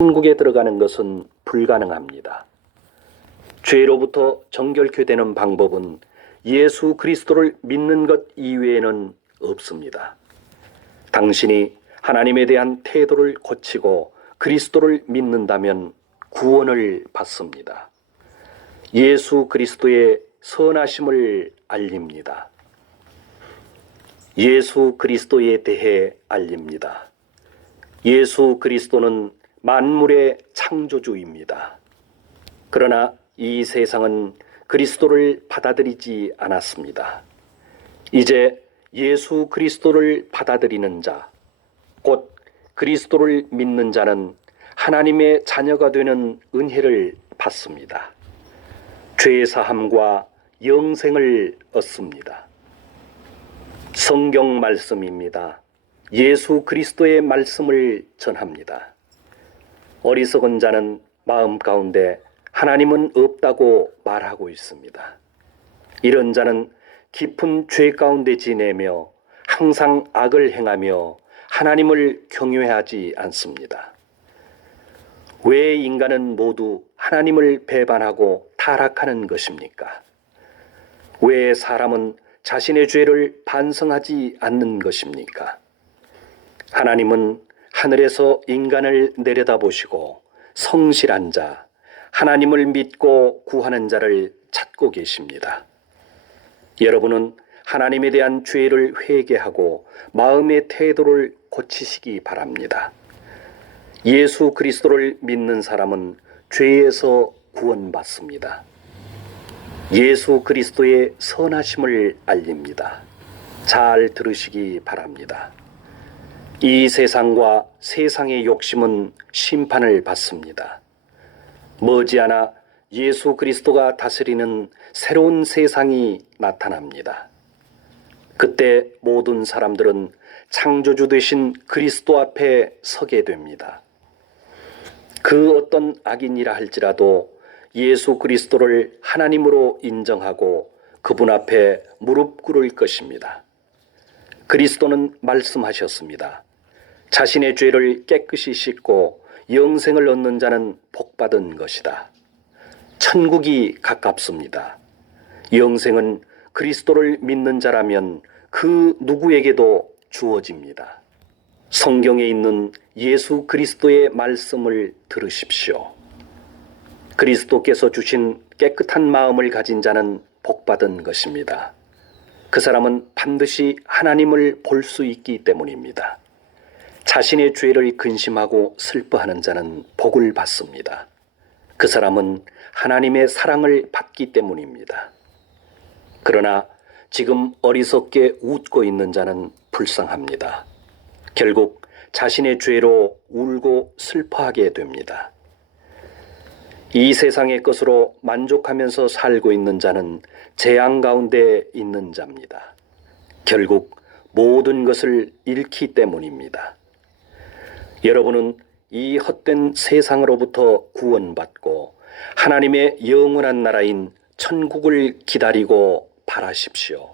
천국에 들어가는 것은 불가능합니다. 죄로부터 정결케 되는 방법은 예수 그리스도를 믿는 것 이외에는 없습니다. 당신이 하나님에 대한 태도를 고치고 그리스도를 믿는다면 구원을 받습니다. 예수 그리스도의 선하심을 알립니다. 예수 그리스도에 대해 알립니다. 예수 그리스도는 만물의 창조주입니다. 그러나 이 세상은 그리스도를 받아들이지 않았습니다. 이제 예수 그리스도를 받아들이는 자, 곧 그리스도를 믿는 자는 하나님의 자녀가 되는 은혜를 받습니다. 죄 사함과 영생을 얻습니다. 성경 말씀입니다. 예수 그리스도의 말씀을 전합니다. 어리석은 자는 마음 가운데 하나님은 없다고 말하고 있습니다. 이런 자는 깊은 죄 가운데 지내며 항상 악을 행하며 하나님을 경외하지 않습니다. 왜 인간은 모두 하나님을 배반하고 타락하는 것입니까? 왜 사람은 자신의 죄를 반성하지 않는 것입니까? 하나님은 하늘에서 인간을 내려다보시고 성실한 자, 하나님을 믿고 구하는 자를 찾고 계십니다. 여러분은 하나님에 대한 죄를 회개하고 마음의 태도를 고치시기 바랍니다. 예수 그리스도를 믿는 사람은 죄에서 구원받습니다. 예수 그리스도의 선하심을 알립니다. 잘 들으시기 바랍니다. 이 세상과 세상의 욕심은 심판을 받습니다. 머지않아 예수 그리스도가 다스리는 새로운 세상이 나타납니다. 그때 모든 사람들은 창조주 되신 그리스도 앞에 서게 됩니다. 그 어떤 악인이라 할지라도 예수 그리스도를 하나님으로 인정하고 그분 앞에 무릎 꿇을 것입니다. 그리스도는 말씀하셨습니다. 자신의 죄를 깨끗이 씻고 영생을 얻는 자는 복받은 것이다. 천국이 가깝습니다. 영생은 그리스도를 믿는 자라면 그 누구에게도 주어집니다. 성경에 있는 예수 그리스도의 말씀을 들으십시오. 그리스도께서 주신 깨끗한 마음을 가진 자는 복받은 것입니다. 그 사람은 반드시 하나님을 볼 수 있기 때문입니다. 자신의 죄를 근심하고 슬퍼하는 자는 복을 받습니다. 그 사람은 하나님의 사랑을 받기 때문입니다. 그러나 지금 어리석게 웃고 있는 자는 불쌍합니다. 결국 자신의 죄로 울고 슬퍼하게 됩니다. 이 세상의 것으로 만족하면서 살고 있는 자는 재앙 가운데 있는 자입니다. 결국 모든 것을 잃기 때문입니다. 여러분은 이 헛된 세상으로부터 구원받고 하나님의 영원한 나라인 천국을 기다리고 바라십시오.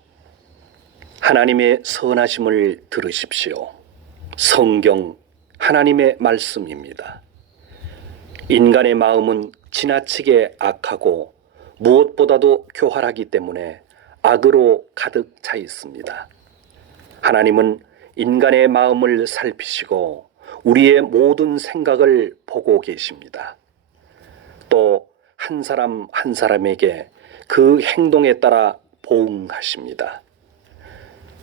하나님의 선하심을 들으십시오. 성경 하나님의 말씀입니다. 인간의 마음은 지나치게 악하고 무엇보다도 교활하기 때문에 악으로 가득 차 있습니다. 하나님은 인간의 마음을 살피시고 우리의 모든 생각을 보고 계십니다. 또 한 사람 한 사람에게 그 행동에 따라 보응하십니다.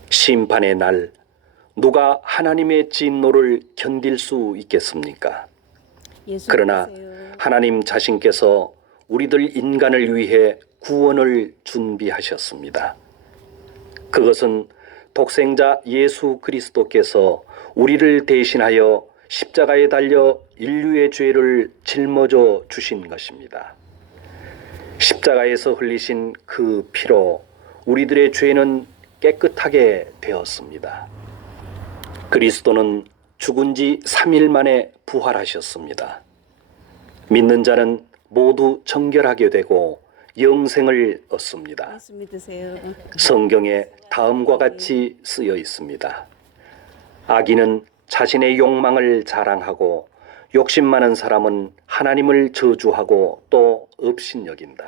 심판의 날 누가 하나님의 진노를 견딜 수 있겠습니까? 그러나 하나님 자신께서 우리들 인간을 위해 구원을 준비하셨습니다. 그것은 독생자 예수 그리스도께서 우리를 대신하여 십자가에 달려 인류의 죄를 짊어져 주신 것입니다. 십자가에서 흘리신 그 피로 우리들의 죄는 깨끗하게 되었습니다. 그리스도는 죽은 지 3일 만에 부활하셨습니다. 믿는 자는 모두 정결하게 되고 영생을 얻습니다. 성경에 다음과 같이 쓰여 있습니다. 악인은 자신의 욕망을 자랑하고 욕심 많은 사람은 하나님을 저주하고 또 업신여긴다.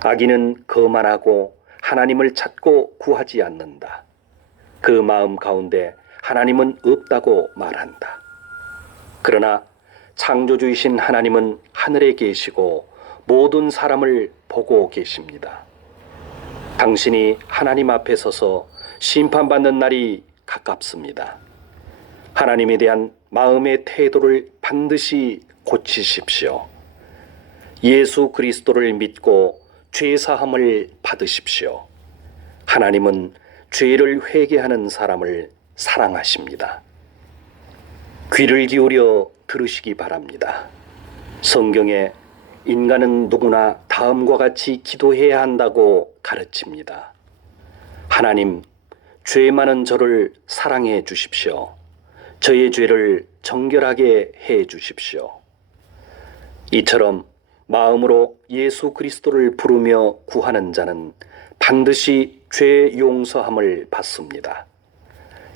악인은 거만하고 하나님을 찾고 구하지 않는다. 그 마음 가운데 하나님은 없다고 말한다. 그러나 창조주이신 하나님은 하늘에 계시고 모든 사람을 보고 계십니다. 당신이 하나님 앞에 서서 심판받는 날이 가깝습니다. 하나님에 대한 마음의 태도를 반드시 고치십시오. 예수 그리스도를 믿고 죄사함을 받으십시오. 하나님은 죄를 회개하는 사람을 사랑하십니다. 귀를 기울여 들으시기 바랍니다. 성경에 인간은 누구나 다음과 같이 기도해야 한다고 가르칩니다. 하나님, 죄 많은 저를 사랑해 주십시오. 저의 죄를 정결하게 해 주십시오. 이처럼 마음으로 예수 그리스도를 부르며 구하는 자는 반드시 죄 용서함을 받습니다.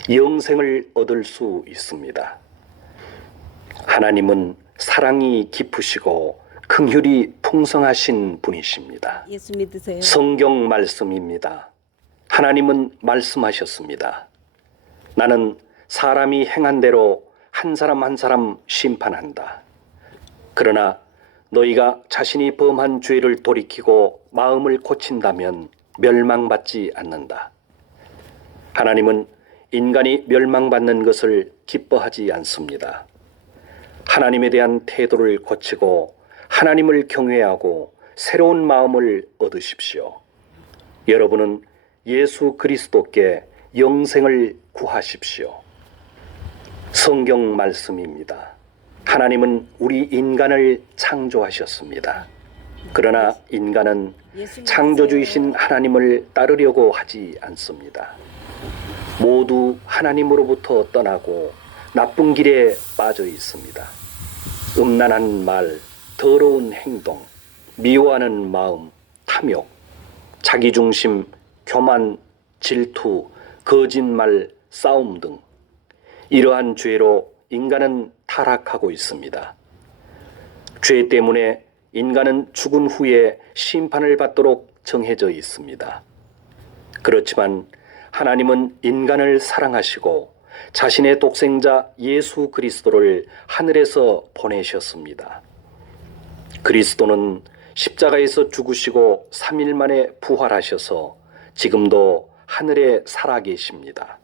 영생을 얻을 수 있습니다. 하나님은 사랑이 깊으시고 긍휼이 풍성하신 분이십니다. 예수 믿으세요? 성경 말씀입니다. 하나님은 말씀하셨습니다. 나는 사람이 행한 대로 한 사람 한 사람 심판한다. 그러나 너희가 자신이 범한 죄를 돌이키고 마음을 고친다면 멸망받지 않는다. 하나님은 인간이 멸망받는 것을 기뻐하지 않습니다. 하나님에 대한 태도를 고치고 하나님을 경외하고 새로운 마음을 얻으십시오. 여러분은 예수 그리스도께 영생을 구하십시오. 성경 말씀입니다. 하나님은 우리 인간을 창조하셨습니다. 그러나 인간은 창조주이신 하나님을 따르려고 하지 않습니다. 모두 하나님으로부터 떠나고 나쁜 길에 빠져 있습니다. 음란한 말, 더러운 행동, 미워하는 마음, 탐욕, 자기중심, 교만, 질투, 거짓말, 싸움 등 이러한 죄로 인간은 타락하고 있습니다. 죄 때문에 인간은 죽은 후에 심판을 받도록 정해져 있습니다. 그렇지만 하나님은 인간을 사랑하시고 자신의 독생자 예수 그리스도를 하늘에서 보내셨습니다. 그리스도는 십자가에서 죽으시고 3일 만에 부활하셔서 지금도 하늘에 살아계십니다.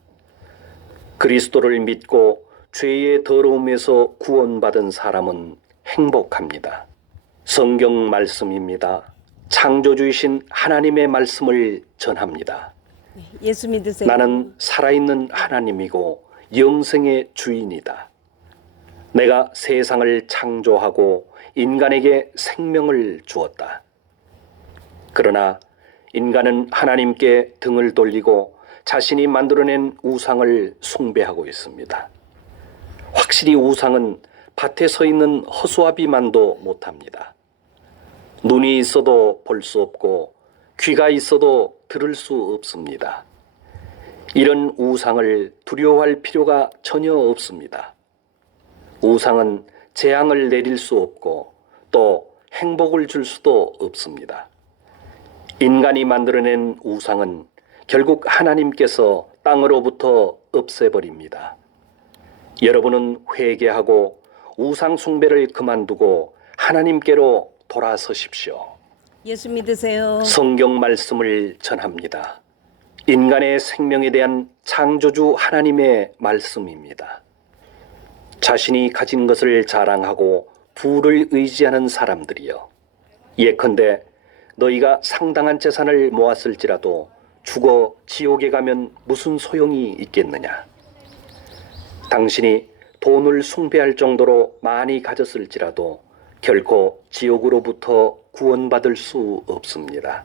그리스도를 믿고 죄의 더러움에서 구원받은 사람은 행복합니다. 성경 말씀입니다. 창조주이신 하나님의 말씀을 전합니다. 예수 믿으세요? 나는 살아있는 하나님이고 영생의 주인이다. 내가 세상을 창조하고 인간에게 생명을 주었다. 그러나 인간은 하나님께 등을 돌리고 자신이 만들어낸 우상을 숭배하고 있습니다. 확실히 우상은 밭에 서 있는 허수아비만도 못합니다. 눈이 있어도 볼 수 없고 귀가 있어도 들을 수 없습니다. 이런 우상을 두려워할 필요가 전혀 없습니다. 우상은 재앙을 내릴 수 없고 또 행복을 줄 수도 없습니다. 인간이 만들어낸 우상은 결국 하나님께서 땅으로부터 없애버립니다. 여러분은 회개하고 우상 숭배를 그만두고 하나님께로 돌아서십시오. 예수 믿으세요? 성경 말씀을 전합니다. 인간의 생명에 대한 창조주 하나님의 말씀입니다. 자신이 가진 것을 자랑하고 부를 의지하는 사람들이여, 예컨대 너희가 상당한 재산을 모았을지라도 죽어 지옥에 가면 무슨 소용이 있겠느냐? 당신이 돈을 숭배할 정도로 많이 가졌을지라도 결코 지옥으로부터 구원받을 수 없습니다.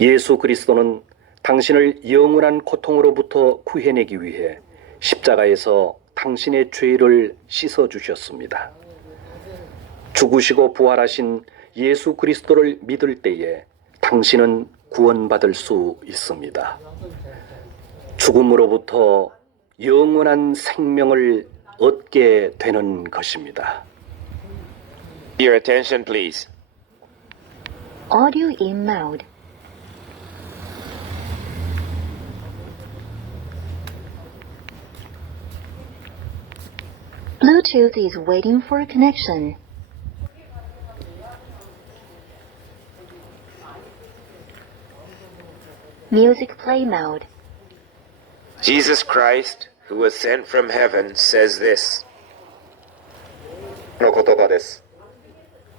예수 그리스도는 당신을 영원한 고통으로부터 구해내기 위해 십자가에서 당신의 죄를 씻어주셨습니다. 죽으시고 부활하신 예수 그리스도를 믿을 때에 당신은 구원받을 수 있습니다. 죽음으로부터 영원한 생명을 얻게 되는 것입니다. Your attention, please. Audio in mode. Bluetooth is waiting for connection. Music play mode. Jesus Christ, who was sent from heaven, says this. の言葉です。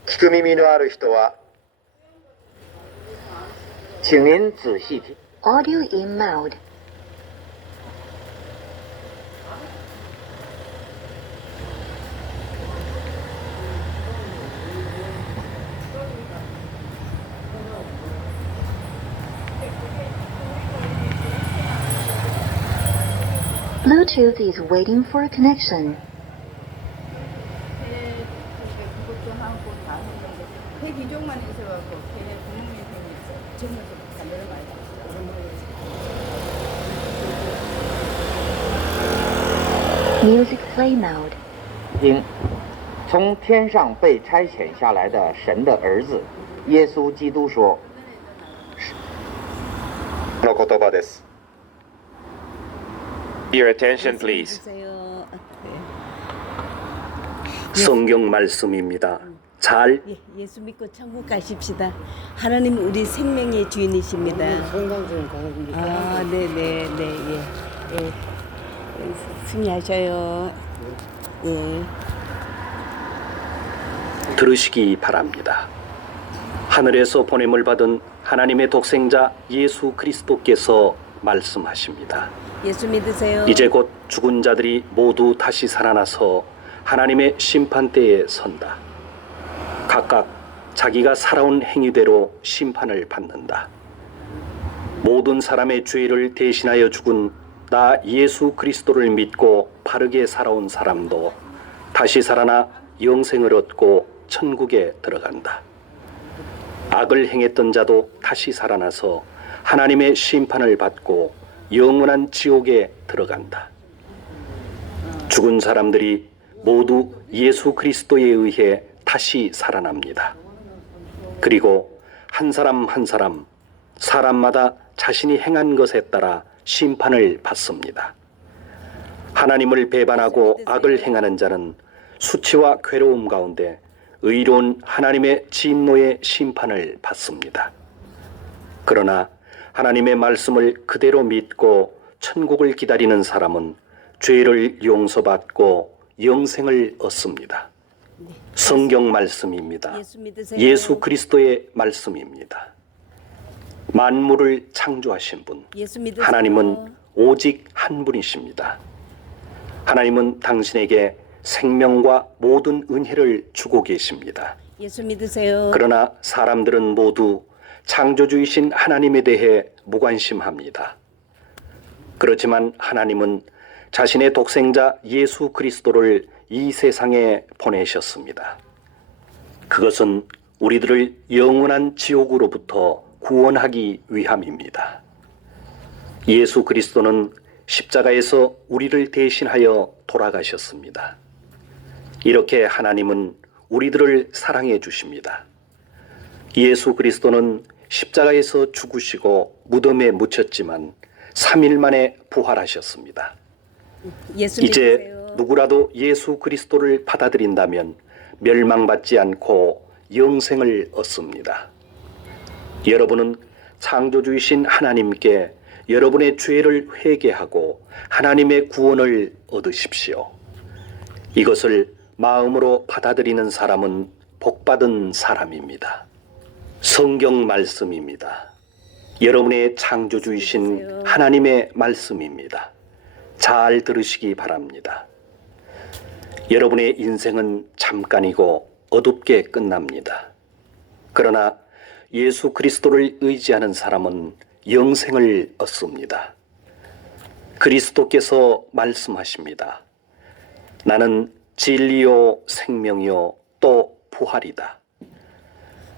聞く耳のある人は、请您仔细听。 Audio in mode. Bluetooth is waiting for connection. 그것도 하고 다 했는데 폐기종만 있어갖고 걔네 부모님 폐기 전부 다 내려가야 Music play mode. 听，从天上被差遣下来的神的儿子耶稣基督说の言葉です。 Your attention, please. 믿으세요. 성경 말씀입니다. 잘 예, 예수 믿고 천국 가십시다. 하나님 우리 생명의 주인이십니다. 아, 네, 네, 네, 예, 예. 승리하셔요. 예. 들으시기 바랍니다. 하늘에서 보냄을 받은 하나님의 독생자 예수 그리스도께서 말씀하십니다. 예수 믿으세요. 이제 곧 죽은 자들이 모두 다시 살아나서 하나님의 심판대에 선다. 각각 자기가 살아온 행위대로 심판을 받는다. 모든 사람의 죄를 대신하여 죽은 나 예수 그리스도를 믿고 바르게 살아온 사람도 다시 살아나 영생을 얻고 천국에 들어간다. 악을 행했던 자도 다시 살아나서 하나님의 심판을 받고 영원한 지옥에 들어간다. 죽은 사람들이 모두 예수 그리스도에 의해 다시 살아납니다. 그리고 한 사람 한 사람, 사람마다 자신이 행한 것에 따라 심판을 받습니다. 하나님을 배반하고 악을 행하는 자는 수치와 괴로움 가운데 의로운 하나님의 진노의 심판을 받습니다. 그러나 하나님의 말씀을 그대로 믿고 천국을 기다리는 사람은 죄를 용서받고 영생을 얻습니다. 성경 말씀입니다. 예수 믿으세요. 예수 그리스도의 말씀입니다. 만물을 창조하신 분, 예수 믿으세요. 하나님은 오직 한 분이십니다. 하나님은 당신에게 생명과 모든 은혜를 주고 계십니다. 예수 믿으세요. 그러나 사람들은 모두 창조주이신 하나님에 대해 무관심합니다. 그렇지만 하나님은 자신의 독생자 예수 그리스도를 이 세상에 보내셨습니다. 그것은 우리들을 영원한 지옥으로부터 구원하기 위함입니다. 예수 그리스도는 십자가에서 우리를 대신하여 돌아가셨습니다. 이렇게 하나님은 우리들을 사랑해 주십니다. 예수 그리스도는 십자가에서 죽으시고 무덤에 묻혔지만 3일 만에 부활하셨습니다. 예수 이제 믿으세요. 누구라도 예수 그리스도를 받아들인다면 멸망받지 않고 영생을 얻습니다. 여러분은 창조주이신 하나님께 여러분의 죄를 회개하고 하나님의 구원을 얻으십시오. 이것을 마음으로 받아들이는 사람은 복받은 사람입니다. 성경 말씀입니다. 여러분의 창조주이신 하나님의 말씀입니다. 잘 들으시기 바랍니다. 여러분의 인생은 잠깐이고 어둡게 끝납니다. 그러나 예수 그리스도를 의지하는 사람은 영생을 얻습니다. 그리스도께서 말씀하십니다. 나는 진리요 생명이요 또 부활이다.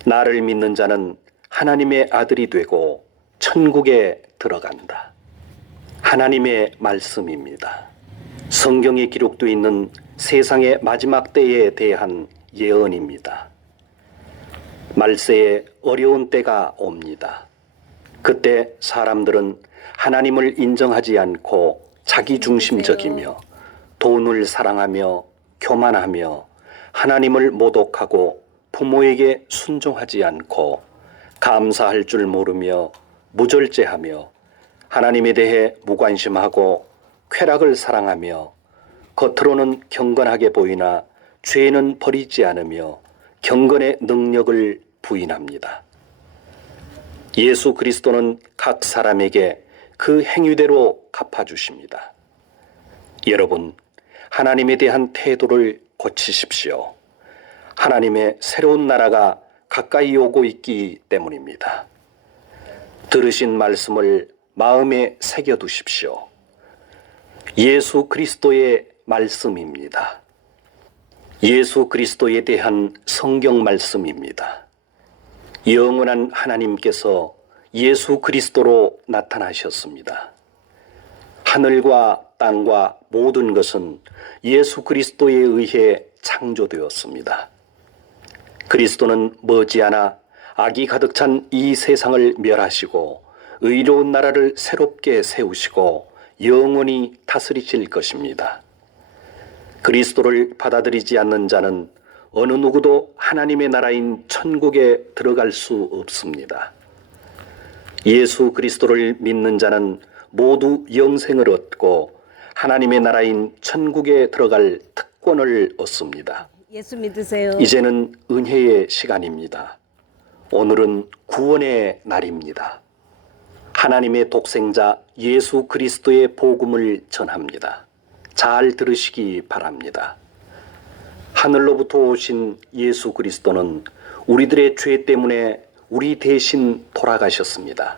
나를 믿는 자는 하나님의 아들이 되고 천국에 들어간다. 하나님의 말씀입니다. 성경에 기록되어 있는 세상의 마지막 때에 대한 예언입니다. 말세에 어려운 때가 옵니다. 그때 사람들은 하나님을 인정하지 않고 자기중심적이며 돈을 사랑하며 교만하며 하나님을 모독하고 부모에게 순종하지 않고 감사할 줄 모르며 무절제하며 하나님에 대해 무관심하고 쾌락을 사랑하며 겉으로는 경건하게 보이나 죄는 버리지 않으며 경건의 능력을 부인합니다. 예수 그리스도는 각 사람에게 그 행위대로 갚아주십니다. 여러분, 하나님에 대한 태도를 고치십시오. 하나님의 새로운 나라가 가까이 오고 있기 때문입니다. 들으신 말씀을 마음에 새겨두십시오. 예수 그리스도의 말씀입니다. 예수 그리스도에 대한 성경 말씀입니다. 영원한 하나님께서 예수 그리스도로 나타나셨습니다. 하늘과 땅과 모든 것은 예수 그리스도에 의해 창조되었습니다. 그리스도는 머지않아 악이 가득 찬 이 세상을 멸하시고 의로운 나라를 새롭게 세우시고 영원히 다스리실 것입니다. 그리스도를 받아들이지 않는 자는 어느 누구도 하나님의 나라인 천국에 들어갈 수 없습니다. 예수 그리스도를 믿는 자는 모두 영생을 얻고 하나님의 나라인 천국에 들어갈 특권을 얻습니다. 예수 믿으세요. 이제는 은혜의 시간입니다. 오늘은 구원의 날입니다. 하나님의 독생자 예수 그리스도의 복음을 전합니다. 잘 들으시기 바랍니다. 하늘로부터 오신 예수 그리스도는 우리들의 죄 때문에 우리 대신 돌아가셨습니다.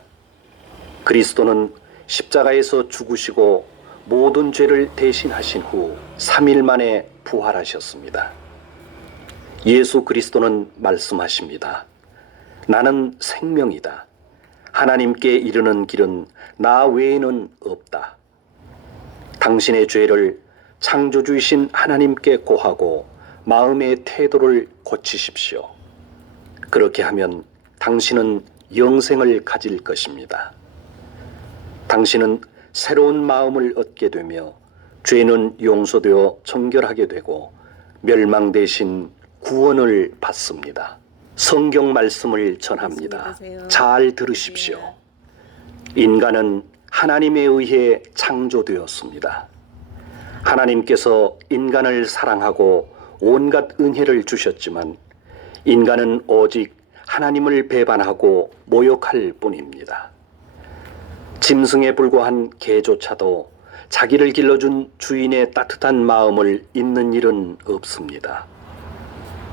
그리스도는 십자가에서 죽으시고 모든 죄를 대신하신 후 3일 만에 부활하셨습니다. 예수 그리스도는 말씀하십니다. 나는 생명이다. 하나님께 이르는 길은 나 외에는 없다. 당신의 죄를 창조주이신 하나님께 고하고 마음의 태도를 고치십시오. 그렇게 하면 당신은 영생을 가질 것입니다. 당신은 새로운 마음을 얻게 되며 죄는 용서되어 정결하게 되고 멸망 대신 구원을 받습니다. 성경 말씀을 전합니다. 잘 들으십시오. 인간은 하나님에 의해 창조되었습니다. 하나님께서 인간을 사랑하고 온갖 은혜를 주셨지만 인간은 오직 하나님을 배반하고 모욕할 뿐입니다. 짐승에 불과한 개조차도 자기를 길러준 주인의 따뜻한 마음을 잊는 일은 없습니다.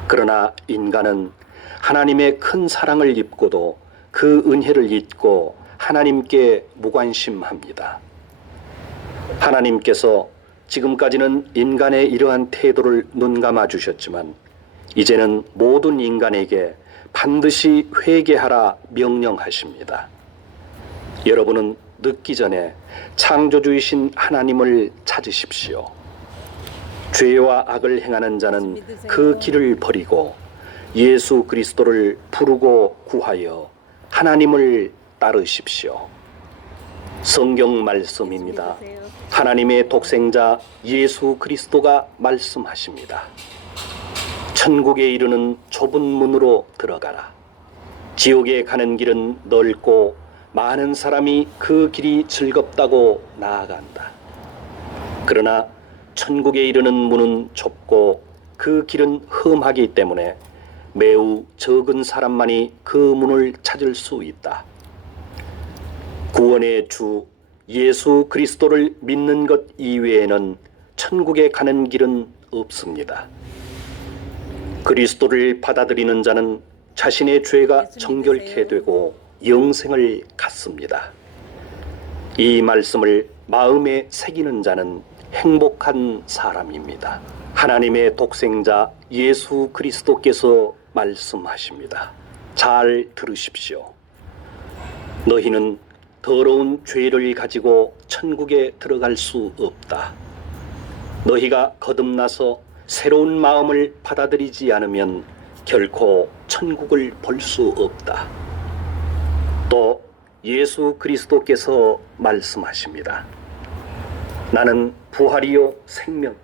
그러나 인간은 하나님의 큰 사랑을 입고도 그 은혜를 잊고 하나님께 무관심합니다. 하나님께서 지금까지는 인간의 이러한 태도를 눈감아 주셨지만 이제는 모든 인간에게 반드시 회개하라 명령하십니다. 여러분은 늦기 전에 창조주이신 하나님을 찾으십시오. 죄와 악을 행하는 자는 그 길을 버리고 예수 그리스도를 부르고 구하여 하나님을 따르십시오. 성경 말씀입니다. 하나님의 독생자 예수 그리스도가 말씀하십니다. 천국에 이르는 좁은 문으로 들어가라. 지옥에 가는 길은 넓고 많은 사람이 그 길이 즐겁다고 나아간다. 그러나 천국에 이르는 문은 좁고 그 길은 험하기 때문에 매우 적은 사람만이 그 문을 찾을 수 있다. 구원의 주 예수 그리스도를 믿는 것 이외에는 천국에 가는 길은 없습니다. 그리스도를 받아들이는 자는 자신의 죄가 정결케 되고 영생을 갖습니다. 이 말씀을 마음에 새기는 자는 행복한 사람입니다. 하나님의 독생자 예수 그리스도께서 말씀하십니다. 잘 들으십시오. 너희는 더러운 죄를 가지고 천국에 들어갈 수 없다. 너희가 거듭나서 새로운 마음을 받아들이지 않으면 결코 천국을 볼 수 없다. 또 예수 그리스도께서 말씀하십니다. 나는 부활이요 생명,